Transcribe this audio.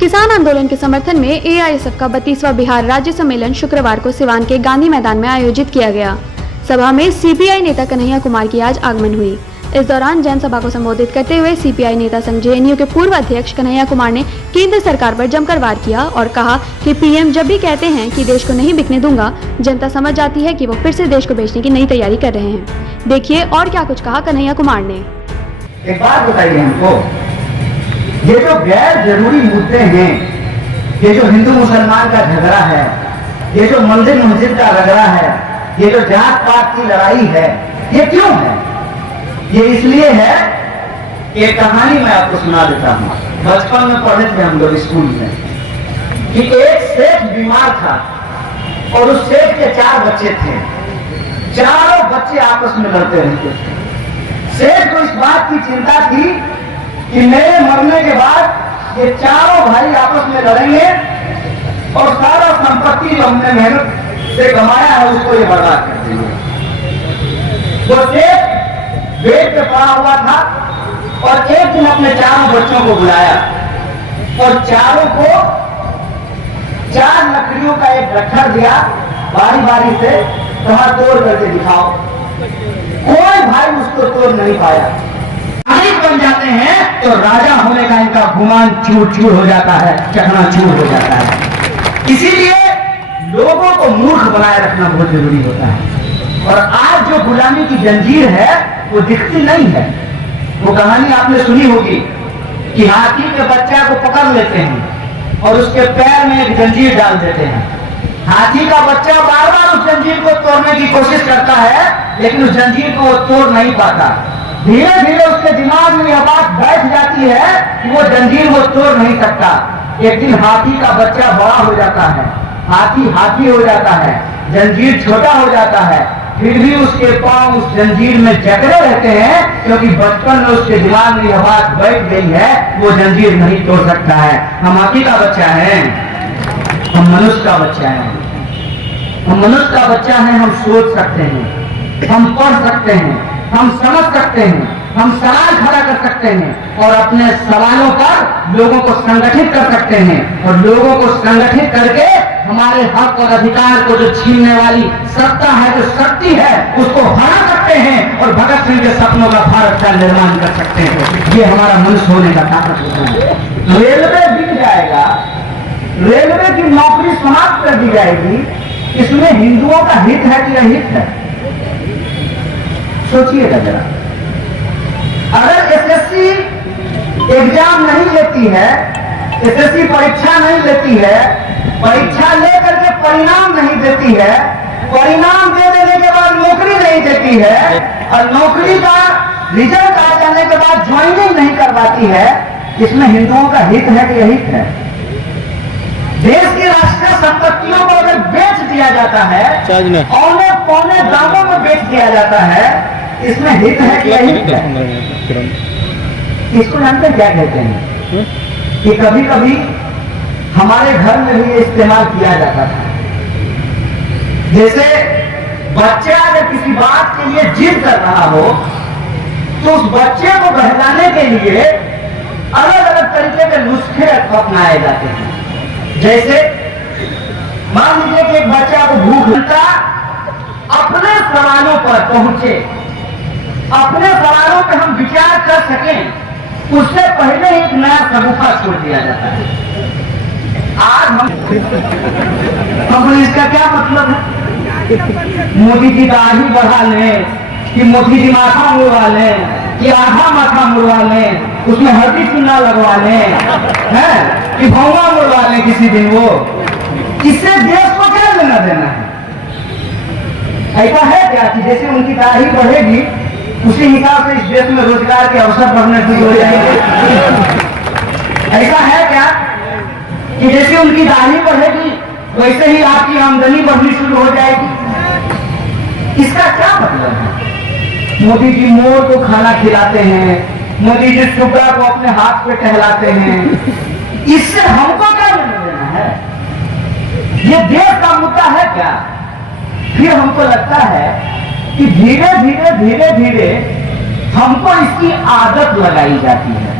किसान आंदोलन के समर्थन में एआईएसएफ का 32वां बिहार राज्य सम्मेलन शुक्रवार को सिवान के गांधी मैदान में आयोजित किया गया। सभा में सीपीआई नेता कन्हैया कुमार की आज आगमन हुई। इस दौरान जनसभा को संबोधित करते हुए सीपीआई नेता संघ जेएनयू के पूर्व अध्यक्ष कन्हैया कुमार ने केंद्र सरकार पर जमकर वार किया और कहा कि पीएम जब भी कहते हैं कि देश को नहीं बिकने दूंगा, जनता समझ जाती है कि वो फिर से देश को बेचने की नई तैयारी कर रहे हैं। देखिए और क्या कुछ कहा कन्हैया कुमार ने। एक बात बताइए हमको, ये जो गैर जरूरी मुद्दे हैं, ये जो हिंदू मुसलमान का झगड़ा है, ये जो मंदिर मस्जिद का रगड़ा है, ये जो जात पात की लड़ाई है, ये क्यों है? ये इसलिए है कि एक कहानी मैं आपको सुना देता हूँ। बचपन में पढ़े थे हम लोग स्कूल में कि एक सेठ बीमार था और उस सेठ के 4 बच्चे थे। चारों बच्चे आपस में लड़ते रहते थे। सेठ को इस बात की चिंता थी कि मेरे मरने के बाद ये चारों भाई आपस में लड़ेंगे और सारा संपत्ति जो हमने मेहनत से कमाया है उसको ये बर्बाद कर देंगे। वो सेठ बेड पे पड़ा हुआ था और एक दिन अपने चारों बच्चों को बुलाया और चारों को 4 लकड़ियों का एक गट्ठर दिया, बारी बारी से कहा तोड़ करके दिखाओ। कोई भाई उसको तोड़ नहीं पाया। मालिक बन जाते हैं तो राजा होने का इनका गुमान चूर चूर हो जाता है, चकनाचूर हो जाता है। इसीलिए लोगों को मूर्ख बनाए रखना बहुत जरूरी होता है। और आज जो गुलामी की जंजीर है वो दिखती नहीं है। वो कहानी आपने सुनी होगी कि हाथी के बच्चा को पकड़ लेते हैं और उसके पैर में एक जंजीर डाल देते हैं। हाथी का बच्चा बार बार उस जंजीर को तोड़ने की कोशिश करता है, लेकिन उस जंजीर को वो तोड़ नहीं पाता। धीरे धीरे उसके दिमाग में यह बात बैठ जाती है कि वो जंजीर वो तोड़ नहीं सकता। एक दिन हाथी का बच्चा बड़ा हो जाता है, हाथी हो जाता है, जंजीर छोटा हो जाता है, फिर भी उसके पांव उस जंजीर में जकड़े रहते हैं क्योंकि बचपन में उसके दिमाग में यह बात बैठ गई है, वो जंजीर नहीं तोड़ सकता है। हम हाथी का बच्चा है, हम मनुष्य का बच्चा है। हम मनुष्य का बच्चा है, हम सोच सकते हैं, हम पढ़ सकते हैं, हम समझ सकते हैं, हम सवाल खड़ा कर सकते हैं और अपने सवालों पर लोगों को संगठित कर सकते हैं और लोगों को संगठित करके हमारे हक और अधिकार को जो छीनने वाली सत्ता है, जो शक्ति है, उसको हरा सकते हैं और भगत सिंह के सपनों का भारत का निर्माण कर सकते हैं। ये हमारा मनुष्य होने का ताकत होता है। रेलवे बिक जाएगा, रेलवे की नौकरी समाप्त कर दी जाएगी, इसमें हिंदुओं का हित है कि अहित है? सोचिएगा जरा। अगर एसएससी एग्जाम नहीं लेती है, एसएससी परीक्षा नहीं लेती है, परीक्षा लेकर के परिणाम नहीं देती है, परिणाम दे देने के बाद नौकरी नहीं देती है और नौकरी का रिजल्ट आ जाने के बाद ज्वाइनिंग नहीं करवाती है, इसमें हिंदुओं का हित है कि अहित है? देश की राष्ट्रीय संपत्तियों को अगर बेच दिया जाता है, औने पौने दामों में बेच दिया जाता है, इसमें हित है कि अहित है? इसको जानते क्या कहते हैं कि कभी कभी हमारे घर में भी इस्तेमाल किया जाता था। जैसे बच्चा अगर किसी बात के लिए जिद कर रहा हो तो उस बच्चे को बहलाने के लिए अलग अलग तरीके के नुस्खे अपनाए जाते हैं। जैसे मान लीजिए कि एक बच्चा को भूख लगता, अपने सवालों पर पहुंचे, अपने सवालों पर हम विचार कर सकें, उससे पहले एक नया सबूफा छोड़ दिया जाता है। आज हम इसका क्या मतलब है? मोदी जी दाढ़ी बढ़ा लें कि मोदी जी माथा मुड़वा लें कि आधा माथा मुड़वा लें, उसमें हड्डी चूना लगवा लें, है कि भौवा मुड़वा लें किसी दिन, वो इससे देश को क्या लेना देना है? ऐसा है क्या कि जैसे उनकी दाढ़ी बढ़ेगी उसी हिसाब से इस देश में रोजगार के अवसर बढ़ने शुरू हो जाएंगे? ऐसा है क्या कि जैसे उनकी दाढ़ी बढ़ेगी वैसे ही आपकी आमदनी बढ़नी शुरू हो जाएगी? इसका क्या मतलब है? मोदी जी मोर को खाना खिलाते हैं, मोदी जी सुबह को अपने हाथ पे टहलाते हैं, इससे हमको क्या लेना देना है? ये देश का मुद्दा है क्या? फिर हमको लगता है कि धीरे धीरे हमको इसकी आदत लगाई जाती है।